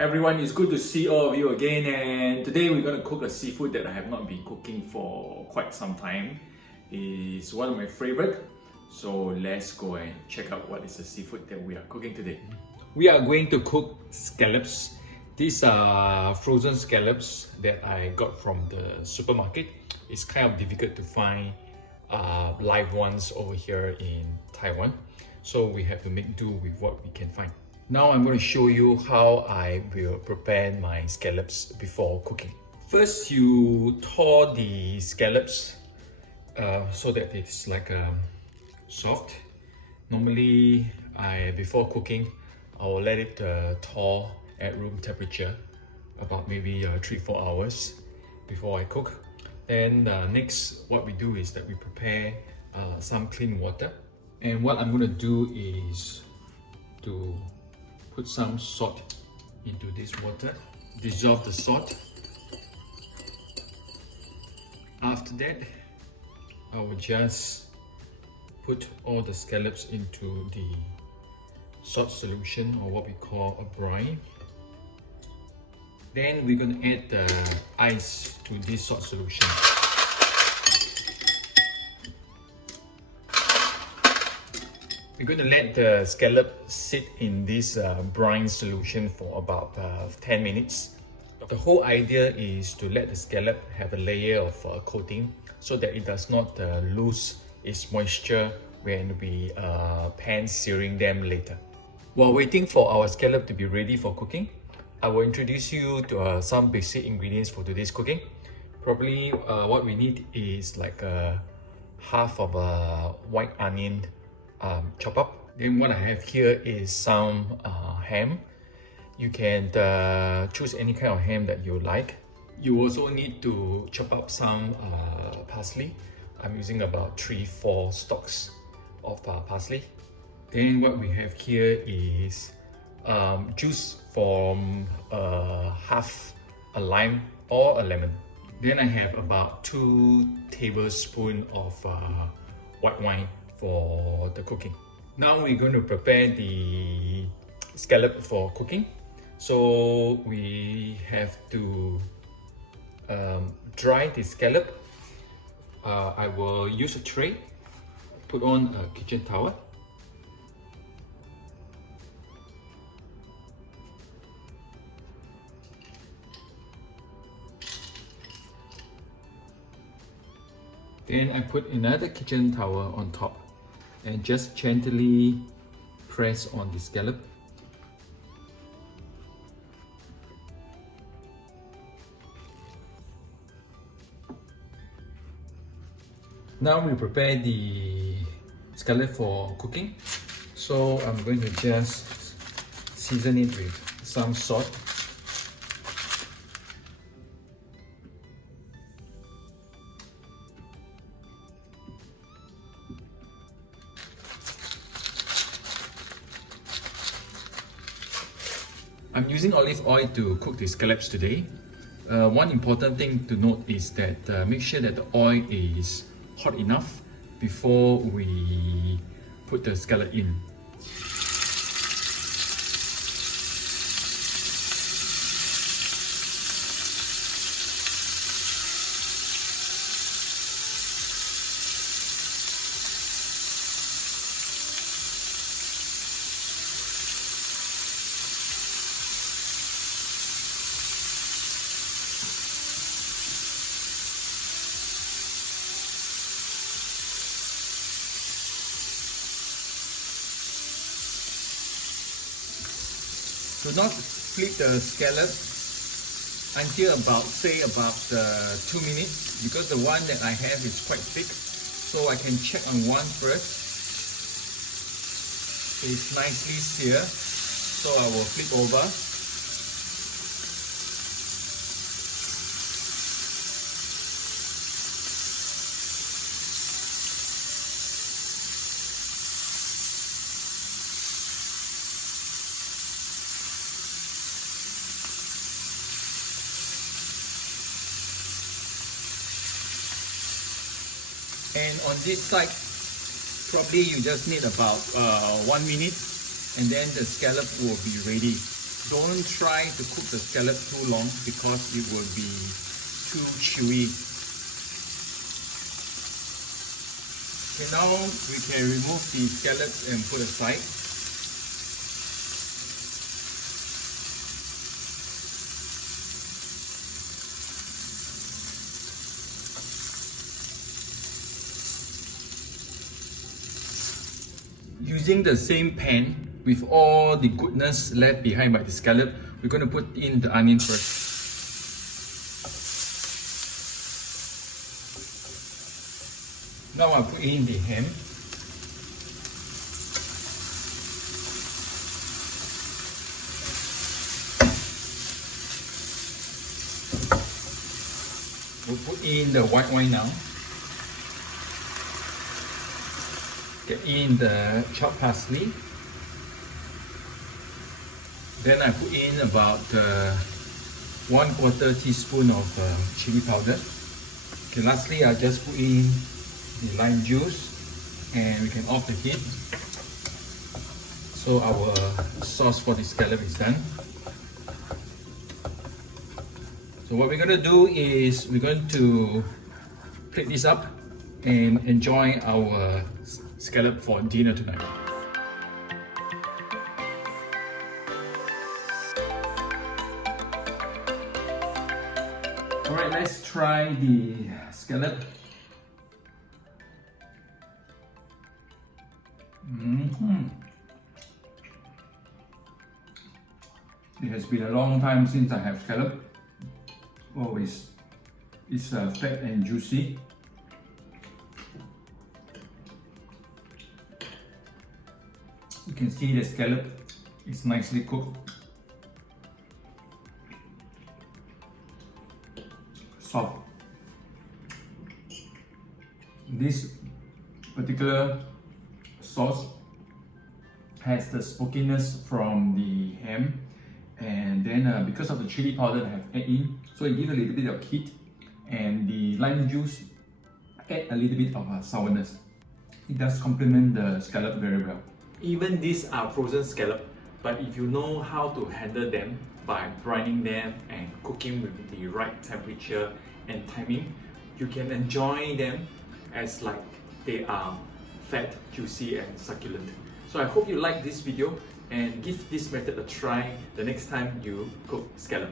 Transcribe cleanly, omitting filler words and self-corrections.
Everyone, it's good to see all of you again, and today we're going to cook a seafood that I have not been cooking for quite some time. It's one of my favorite, so let's go and check out what is the seafood that we are cooking today. We are going to cook scallops. These are frozen scallops that I got from the supermarket. It's kind of difficult to find live ones over here in Taiwan, so we have to make do with what we can find. Now I'm going to show you how I will prepare my scallops before cooking. First, you thaw the scallops so that it's like soft. Normally, before cooking, I will let it thaw at room temperature about maybe 3-4 hours before I cook. Then next, what we do is that we prepare some clean water. And what I'm going to do is to put some salt into this water, dissolve the salt. After that, I will just put all the scallops into the salt solution, or what we call a brine. Then we're going to add the ice to this salt solution. We're going to let the scallop sit in this brine solution for about 10 minutes. The whole idea is to let the scallop have a layer of coating so that it does not lose its moisture when we pan searing them later. While waiting for our scallop to be ready for cooking, I will introduce you to some basic ingredients for today's cooking. Probably what we need is like half of a white onion chop up. Then what I have here is some ham. You can choose any kind of ham that you like. You also need to chop up some parsley. I'm using about 3-4 stalks of parsley. Then what we have here is juice from half a lime or a lemon. Then I have about 2 tablespoons of white wine for the cooking. Now we're going to prepare the scallop for cooking. So we have to dry the scallop. I will use a tray, put on a kitchen towel. Then I put another kitchen towel on top and just gently press on the scallop. Now we prepare the scallop for cooking. So I'm going to just season it with some salt. I'm using olive oil to cook the scallops today. One important thing to note is that make sure that the oil is hot enough before we put the scallop in. Do not flip the scallop until about 2 minutes, because the one that I have is quite thick, so I can check on one first. It's nicely seared, so I will flip over. And on this side, probably you just need about 1 minute, and then the scallop will be ready. Don't try to cook the scallop too long because it will be too chewy. Okay, now we can remove the scallops and put aside. Using the same pan with all the goodness left behind by the scallop, we're going to put in the onion first. Now I'll put in the ham. We'll put in the white wine now. Get in the chopped parsley. Then I put in about 1/4 teaspoon of chili powder. Okay, lastly I just put in the lime juice and we can off the heat. So our sauce for the scallop is done. So what we're going to do is we're going to plate this up and enjoy our scallop for dinner tonight. Alright, let's try the scallop. It has been a long time since I have scallop. Oh, it's fat and juicy. You can see the scallop is nicely cooked. Soft. This particular sauce has the smokiness from the ham, and then because of the chili powder that I have added in, so it gives a little bit of heat, and the lime juice add a little bit of sourness. It does complement the scallop very well. Even these are frozen scallop, but if you know how to handle them by brining them and cooking with the right temperature and timing, you can enjoy them as like they are fat, juicy and succulent. So I hope you like this video and give this method a try the next time you cook scallop.